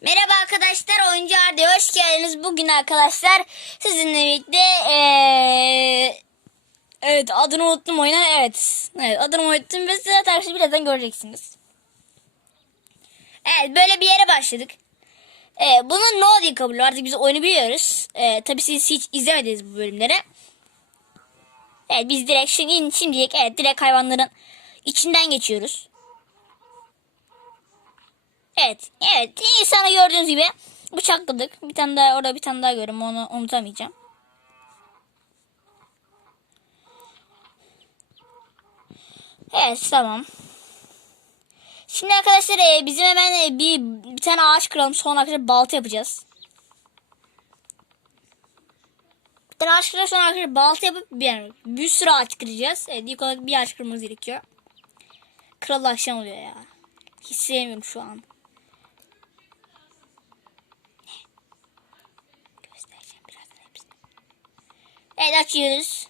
Merhaba arkadaşlar, Oyuncu Arda'ya hoş geldiniz. Bugün arkadaşlar sizinle birlikte eee, evet adını unuttum oyuna. Evet, evet adını unuttum ve size karşı birazdan göreceksiniz. Evet, böyle bir yere başladık. Ee, bunun no diye kabul. Artık biz oyunu biliyoruz. Ee, tabii siz hiç izlemediniz bu bölümleri. Evet, biz direkt şimdi, şimdilik evet direkt hayvanların içinden geçiyoruz. Evet. Evet. İnsanı gördüğünüz gibi bıçakladık. Bir tane daha orada bir tane daha görüyorum. Onu unutamayacağım. Evet tamam. Şimdi arkadaşlar e, bizim hemen e, bir, bir tane ağaç kıralım. Sonra arkadaşlar balta yapacağız. Bir tane ağaç kıralım sonra arkadaşlar balta yapıp bir, bir sürü ağaç kıracağız. Evet ilk olarak bir ağaç kırmamız gerekiyor. Kral akşam oluyor ya. Hiç sevmiyorum şu an. Evet açıyoruz.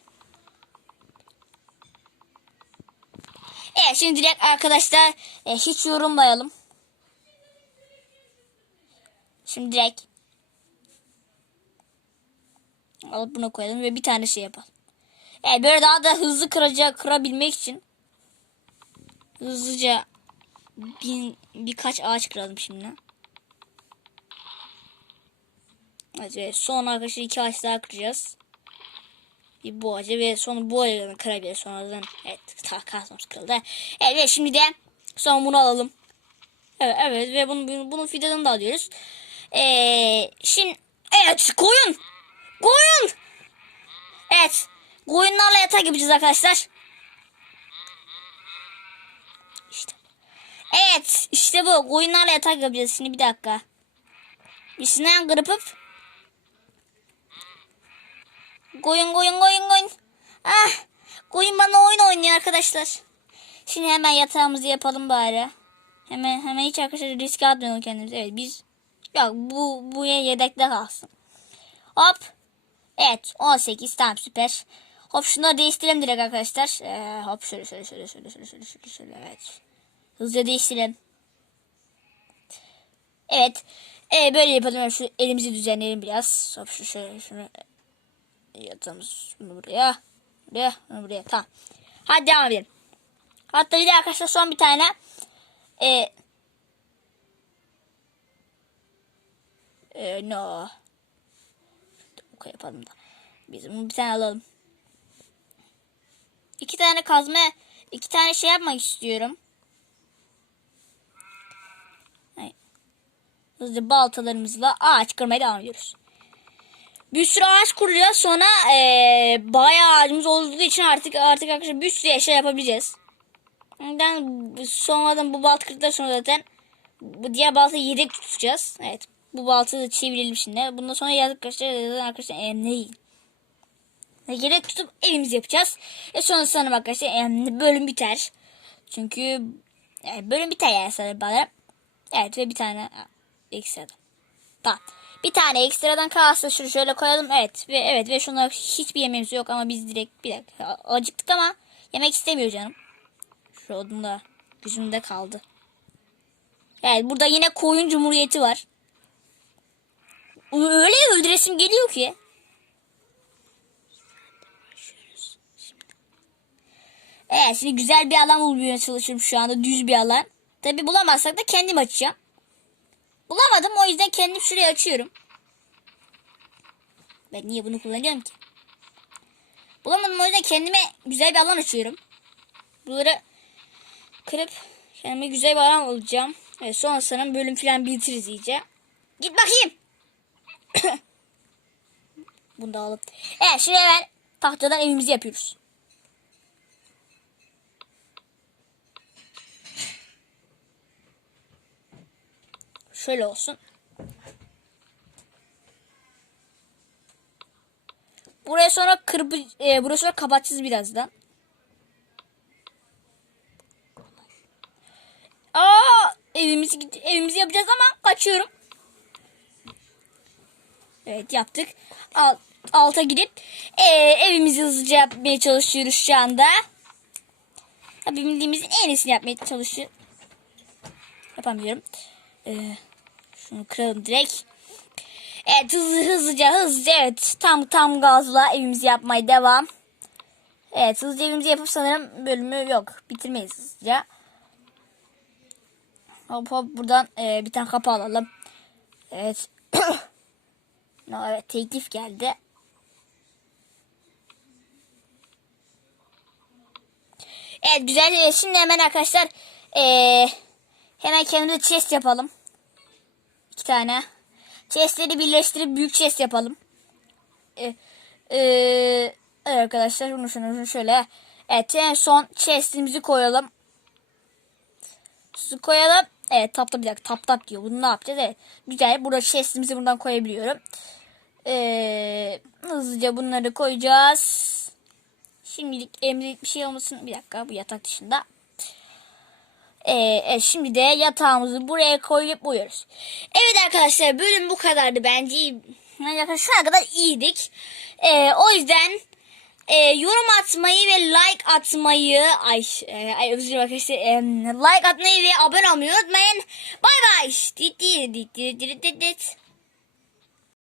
Evet şimdi direkt arkadaşlar e, hiç yorumlayalım. Şimdi direkt alıp bunu koyalım ve bir tane şey yapalım. Evet böyle daha da hızlı kıracak kırabilmek için hızlıca bin, birkaç ağaç kıralım şimdi. Evet, ve sonra arkadaşlar iki ağaç daha kıracağız. Bir bu ağacı ve sonra bu ağacı kırabiliriz sonradan. Evet kasmamız kırıldı. Evet ve şimdi de sonra bunu alalım. Evet, evet ve bunu, bunu, bunun fidanını da alıyoruz. Ee, şimdi evet koyun. Koyun. Evet. Koyunlarla yatak yapacağız arkadaşlar. İşte. Evet işte bu. Koyunlarla yatak yapacağız. Şimdi bir dakika. İçinden kırpıp Koyun koyun koyun koyun. Ah, koyun bana oyun oynuyor arkadaşlar. Şimdi hemen yatağımızı yapalım bari. Hemen hemen hiç arkadaşlar riske atmayalım kendimizi. Evet biz yok bu bu yedekte kalsın. Hop. Evet 18 tamam süper. Hop şunları değiştirelim direkt arkadaşlar. Ee, hop şöyle şöyle şöyle şöyle şöyle şöyle şöyle şöyle evet. Hızlıca değiştirelim. Evet. Ee, böyle yapalım. Şu elimizi düzenleyelim biraz. Hop şu şöyle şunu yatağımız bunu buraya. Buraya, bunu buraya. Tamam. Hadi devam edelim. Hatta bir de arkadaşlar son bir tane e, e, no. Oku yapalım da. Biz bunu bir tane alalım. İki tane kazma, iki tane şey yapmak istiyorum. Hayır. Hızlı baltalarımızla ağaç kırmaya devam ediyoruz. Bir sürü ağaç kuracağız. Sonra eee bayağı ağacımız olduğu için artık artık arkadaşlar bir sürü eşya yapabileceğiz. Ondan sonradan bu balta kırdıktan sonra zaten bu diğer baltayı yedek tutacağız. Evet. Bu baltayı da çevirelim şimdi. Bundan sonra yazık arkadaşlar arkadaşlar e, neyi? Yedek tutup evimizi yapacağız. E sonra sanırım arkadaşlar e, bölüm biter. Çünkü e, bölüm biter yani sanırım bana. Evet ve bir tane ekstra. Tamam. Bir tane ekstradan kalsın şunu şöyle koyalım. Evet ve evet ve şuna hiçbir yemeğimiz yok ama biz direkt bir dakika acıktık ama yemek istemiyor canım. Şu odun da yüzümde kaldı. Evet burada yine koyun cumhuriyeti var. Öyle öldüresim geliyor ki. Evet şimdi güzel bir alan bulmaya çalışıyorum şu anda düz bir alan. Tabi bulamazsak da kendim açacağım. Bulamadım o yüzden kendim şuraya açıyorum. Ben niye bunu kullanıyorum ki? Bulamadım o yüzden kendime güzel bir alan açıyorum. Buraları kırıp kendime güzel bir alan olacağım. Evet sonra sanırım bölüm falan bitiririz iyice. Git bakayım. Bunu da alıp. Evet şimdi hemen tahtadan evimizi yapıyoruz. Şöyle olsun. Buraya sonra kırpı, e, buraya sonra kapatacağız birazdan. Aa, evimizi evimizi yapacağız ama kaçıyorum. Evet yaptık. Alt, alta gidip e, evimizi hızlıca yapmaya çalışıyoruz şu anda. Tabii bildiğimizin en iyisini yapmaya çalışıyoruz. Yapamıyorum. Ee, Şunu kıralım direkt. Evet hızlı hızlıca hızlıca evet tam tam gazla evimizi yapmaya devam. Evet hızlıca evimizi yapıp sanırım bölümü yok bitirmeyiz hızlıca. Hop hop buradan e, bir tane kapı alalım. Evet. no, evet teklif geldi. Evet güzel. Şimdi hemen arkadaşlar e, hemen kendimize chest yapalım. Tane. Chestleri birleştirip büyük chest yapalım. E, e, evet arkadaşlar şunu şunu şunu şöyle. Evet en son chestimizi koyalım. Su koyalım. Evet tap tap bir dakika tap tap diyor. Bunu ne yapacağız? Evet. Güzel. Burada chestimizi buradan koyabiliyorum. Ee, hızlıca bunları koyacağız. Şimdilik emrilik bir şey olmasın. Bir dakika bu yatak dışında. Ee, evet, şimdi de yatağımızı buraya koyup uyuyoruz. Evet arkadaşlar bölüm bu kadardı bence. Yani şu ana kadar iyiydik. Ee, o yüzden e, yorum atmayı ve like atmayı ay, e, ay özür dilerim arkadaşlar e, like atmayı ve abone olmayı unutmayın. Bay bay.